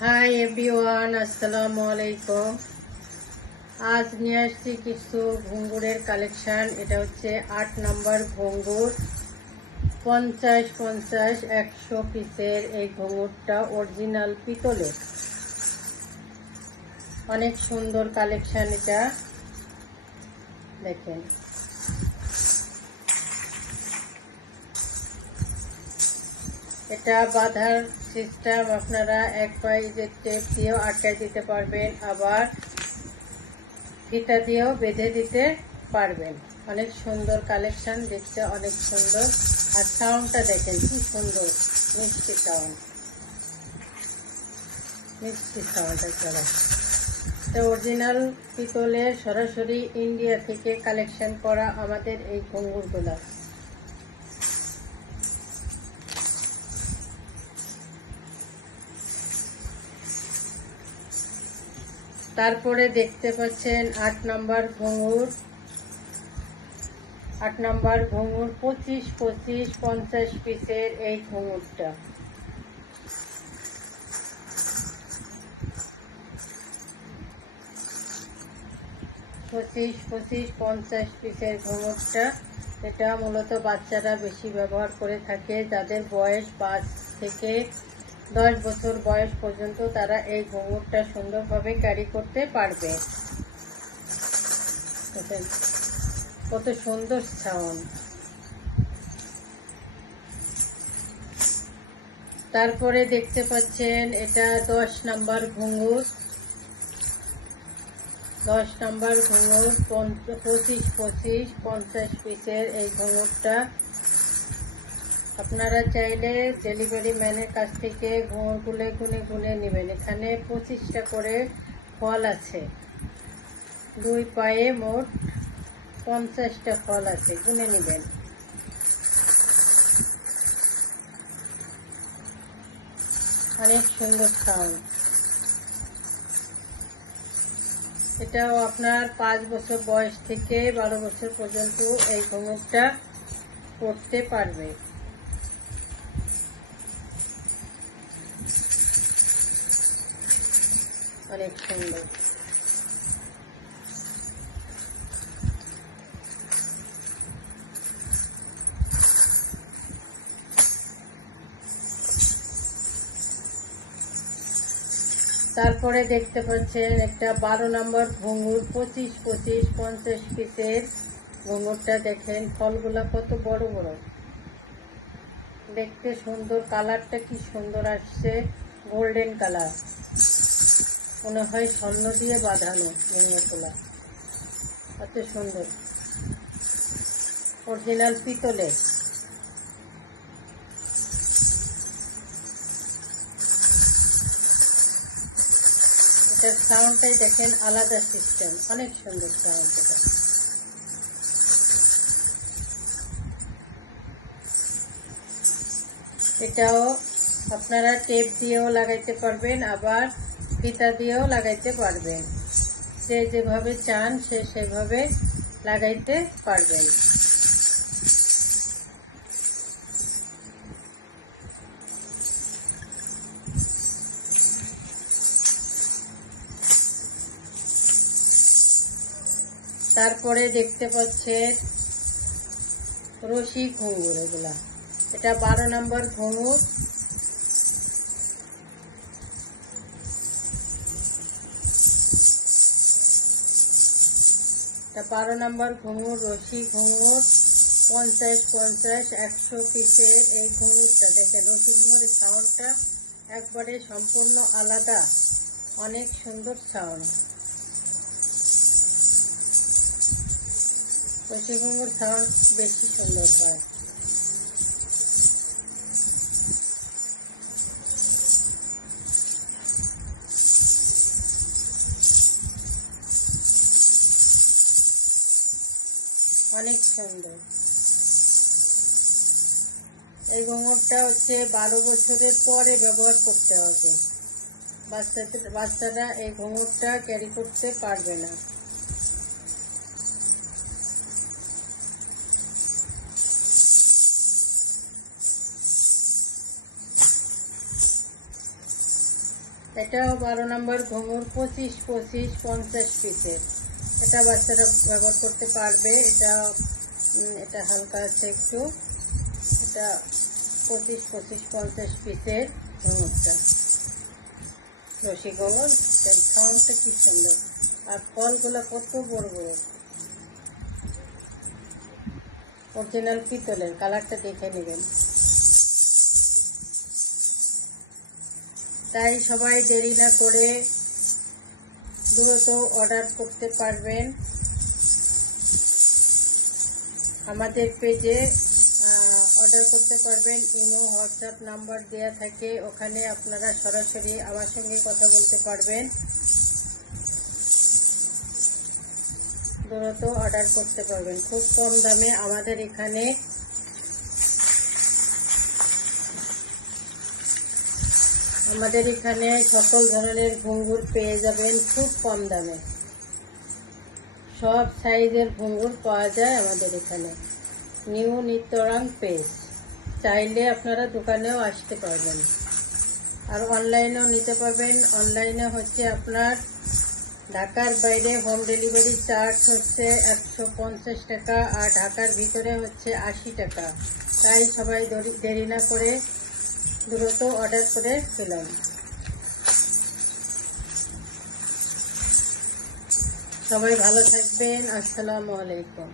Hi everyone, আসসালামু আলাইকুম। আজ নিয়ে আসছি কিছু ঘুঙ্গুরের কালেকশন। এটা হচ্ছে 8 নম্বর ঘুঙ্গুর, 50-50-100 পিসের। এই ঘুঙ্গুরটা অরিজিনাল পিতলের, অনেক সুন্দর কালেকশন। এটা দেখেন, এটা বাঁধার সিস্টেম। আপনারা এক পায়ে টেপ দিয়েও আটকায় দিতে পারবেন, আবার ফিতা দিয়েও বেঁধে দিতে পারবেন। অনেক সুন্দর কালেকশন, দেখতে অনেক সুন্দর। আর সাউন্ডটা দেখেন কি সুন্দর, মিষ্টি সাউন্ড, মিষ্টি সাউন্ড এছাড়া। তো অরিজিনাল পিতলের, সরাসরি ইন্ডিয়া থেকে কালেকশন করা আমাদের এই ঘুঙ্গুরগুলা। তারপরে দেখতে পাচ্ছেন 8 নম্বর ঘুঙুর, 8 নম্বর ঘুঙুর 25-50 পিসের এই ঘুঙুরটা। পঁচিশ 50 পিসের ঘুঙুরটা। এটা মূলত বাচ্চারা বেশি ব্যবহার করে থাকে, যাদের বয়স 5 থেকে 10 বছর বয়স পর্যন্ত তারা এই ঘুঙুরটা সুন্দরভাবে ক্যারি করতে পারবে। কত সুন্দর সাউন্ড। তারপরে দেখতে পাচ্ছেন এটা 10 নম্বর ঘুঙুর, 10 নম্বর ঘুঙুর 25-50 পিসের এই ঘুঙুরটা। আপনারা চাইলে ডেলিভারি ম্যানের কাছ থেকে ঘুঙুরগুলো গুনে গুনে নেবেন। এখানে 25টা করে ফল আছে, 2 পায়ে মোট 50টা ফল আছে, গুনে নেবেন। অনেক সুন্দর সাউন্ড। এটাও আপনার 5 বছর বয়স থেকে 12 বছর পর্যন্ত এই ঘুঙুরটা পরতে পারবে। অনেক সুন্দর। তারপরে দেখতে পাচ্ছেন একটা 12 নম্বর ঘুঙুর, 25-50 পিসের ঘুঙুরটা। দেখেন ফলগুলা কত বড় বড়, দেখতে সুন্দর। কালারটা কি সুন্দর আসছে, গোল্ডেন কালার, মনে হয় স্বর্ণ দিয়ে বাঁধানো ঘুঙুরগুলা। কত সুন্দর, অরিজিনাল পিতলের। এটার সাউন্ডটাই দেখেন, আলাদা সিস্টেম, অনেক সুন্দর সাউন্ড। এটাও আপনারা টেপ দিয়েও লাগাইতে পারবেন, আবার ফিতা দিয়েও লাগাইতে পারবেন। যে যেভাবে চান সে সেভাবে লাগাইতে পারবেন। তারপরে দেখতে পাচ্ছেন রশি ঘুঙুর, এগুলা। এটা 12 নম্বর ঘুঙুর, এটা 12 নম্বর ঘুঙুর, রশি ঘুঙুর 50-50-100 পিসের এই ঘুঙুরটা। দেখেন রশি ঘুঙুরের সাউন্ডটা একবারে সম্পূর্ণ আলাদা, অনেক সুন্দর সাউন্ড। রশি ঘুঙুর সাউন্ড বেশি সুন্দর হয়। অনেক সুন্দর। এই ঘুঙুরটা হচ্ছে 12 বছরের পরে ব্যবহার করতে হবে। বাচ্চারা এই ঘুঙুরটা ক্যারি করতে পারবে না। এটাও 12 নম্বর ঘুঙুর 25-25-50 পিসের। এটা বাচ্চারা ব্যবহার করতে পারবে। এটা হালকা আছে একটু। এটা 25-50 পিসের ঘুঙুরটা, রশি ঘুঙুর। সাউন্ডটা কি সুন্দর, আর ফলগুলো কত বড় বড়, অরিজিনাল পিতলের। কালারটা দেখে নেবেন। তাই সবাই দেরি না করে দ্রুত অর্ডার করতে পারবেন। আমাদের পেজে অর্ডার করতে পারবেন। ইমো হোয়াটসঅ্যাপ নাম্বার দেওয়া থাকে, ওখানে আপনারা সরাসরি আমার সঙ্গে কথা বলতে পারবেন। দ্রুত অর্ডার করতে পারবেন খুব কম দামে। আমাদের এখানে সকল ধরনের ঘুঙুর পেয়ে যাবেন খুব কম দামে। সব সাইজের ঘুঙুর পাওয়া যায় আমাদের এখানে। নিউ নিত্যরং পেজ, চাইলে আপনারা দোকানেও আসতে পারবেন, আর অনলাইনেও নিতে পারবেন। অনলাইনে হচ্ছে আপনার ঢাকার বাইরে হোম ডেলিভারি চার্জ হচ্ছে 150 টাকা, আর ঢাকার ভিতরে হচ্ছে 80 টাকা। তাই সবাই দেরি না করে দ্রুত অর্ডার করে ফেলুন। সবাই ভালো থাকবেন। আসসালামু আলাইকুম।